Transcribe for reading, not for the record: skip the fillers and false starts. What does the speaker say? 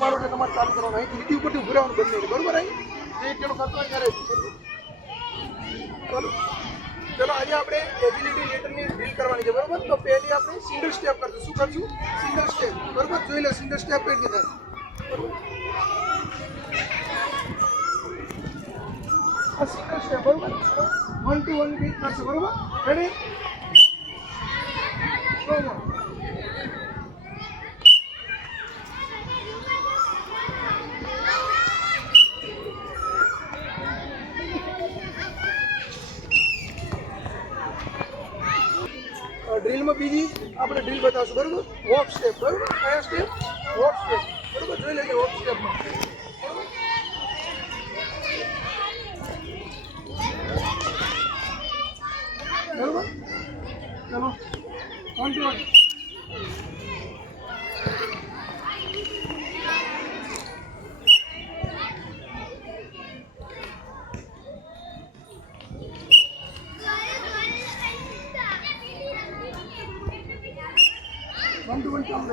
મારો એટલે તમારે ચાલુ કરવાનું. અહીંથી લીટી ઉપરથી ઉભું રહેવાનું બંને, બરોબર? અહીં જે તેનો ખર્ચો ક્યારે ચાલો ચલો આજે આપણે એબિલિટી લેટરની ડ્રીલ કરવાની છે, બરોબર? તો પહેલી આપણે સિંગલ સ્ટેપ કરશું. શું કરશું? સિંગલ સ્ટેપ, બરોબર? જોઈ લે સિંગલ સ્ટેપ કઈ રીતે થાય, બરોબર? આ સિંગલ સ્ટેપ, બરોબર? 1 to 1 બીટ કરશે, બરોબર? રેડી? ડ્રીલમાં બીજી આપણે ડ્રીલ બતાવશું, બરોબર? વોક સ્ટેપ, બરોબર? કયા સ્ટેપ? વોક સ્ટેપ, બરોબર? જોઈ લેજો વોક સ્ટેપમાં, બરોબર? ચલો 1 to 1. ચાલો